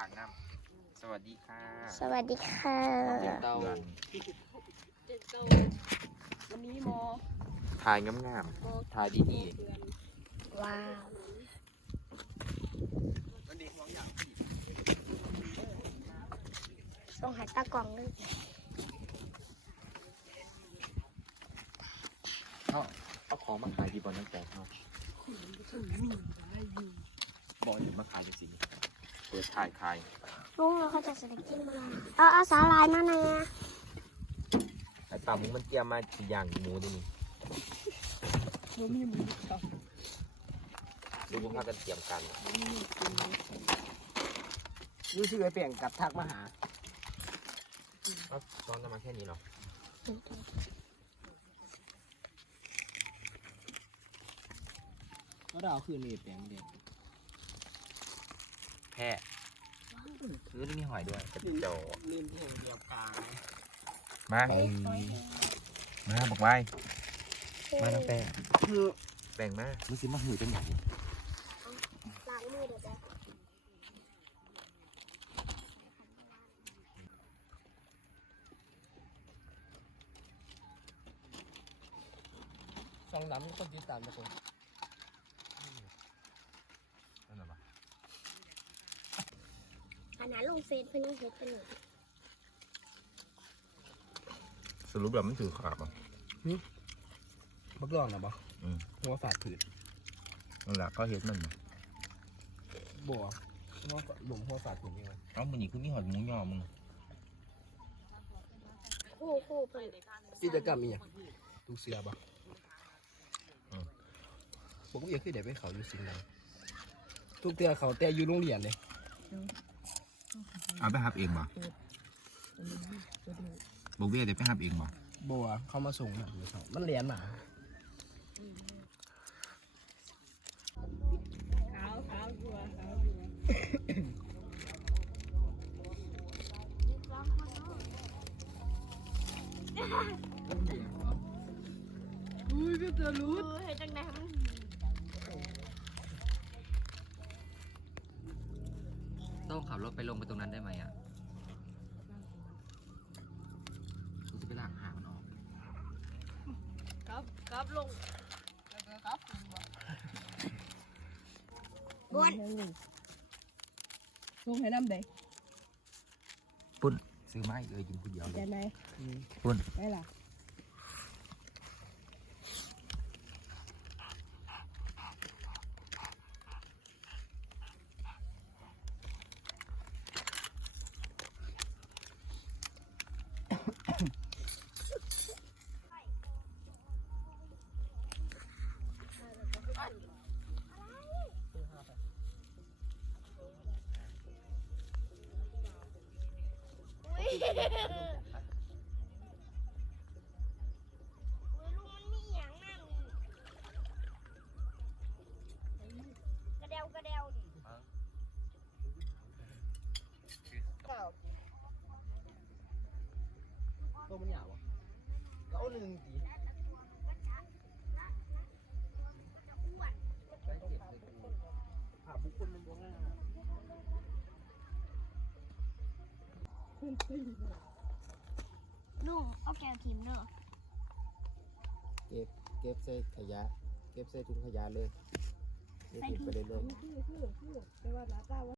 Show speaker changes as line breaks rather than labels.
างน้ำสวัสดีค่ะ
สวัสดีค่ะ
เต้าวัน
นี้มอ
ถ่ายงามๆถ่ายดี
ว้าวส่งหายตากล่องเลย
ๆเอาของมาขายที่บอลตั้งแต่เขาบอกอยู่มาขายจริงๆเปิดถ่ายขาย
ลุงเราเขาจะเสด็จกินมาเอาสาลายมาหน่อยนะ
แต่ตำมึงมันเตรียมมากี่อย่างหมูด้วยนี่
บ่มีหมูครับ
ดูพวกพากันเตรียมกัน
รู้สึกไอ้เปลี่ยนกับทักมาหา
ก็ซ้อนกันมาแค่นี้เนาะ
ก็ดาวคือนี่เปลี่ยนเด็ก
แพะคือนี่มีหอยด้วยกระโจ
ลืมแห่งเดียวกลาง
มาบอกไว้มาน้องแป้ง
คือ
แป้งมามึงสิมาหือจังไหน
ล้างมือเดี๋ยวจะ
สองน้ำคนติดตามนะคน
นั่นหรอปะ
ขนาดลงเฟซเพื่อนยังเห็นเป็นหนู
สรุปแบบมันถือขาบอ่ะ
บักลองนะบ่หัวฝาดผืด
นั่นแหละก็เห็ดมันน่ะ
บัวหัวฝาดผืดยังไง
เอ้ามันนี่คือมีหอยหมูยอมึง
คู่เพื่อน
กิจกรรมมีอย่างลูกเสือบ่ผมก็อยากขึ้นเดี๋ยวไปเขาอยู่สิ่งไหนทุกเตือเขาแต่อยู่โรงเรียนเลย
เอาไปหับเองบ่บอกเบี้ยเดี๋ยวไปหับเองบ่
บัวเขามาส่งนะเขามันเรียนหนา อุ้ยก็จะรู้
เห็นจังไดมัน
ต้องขับรถไปลงไปตรงนั้นได้ไหมอ่ะกูจะไปล้างหางมันออก
ครับลงแล้วก็ครับ
บวน
ลงให้น้ำเด็ก
ปุ้นซื้อไม้กินคนเดียวเล
ได้
ย
ไหม
ปุ้น
ได้ล่ะ
ลุงมันมีอย่างนั่งกระเดวดิ
ตัวมันยาวอ่ะก็เอาหนึ่งทีหาบุคคลมันบ้าง
ลุงเอาแก้วทิมเนอะ
เก็บใส่ขยะเก็บใส่ถุงขยะเลยเก็บไปเรื่อยๆ
คือแต่ว่าหน้าตา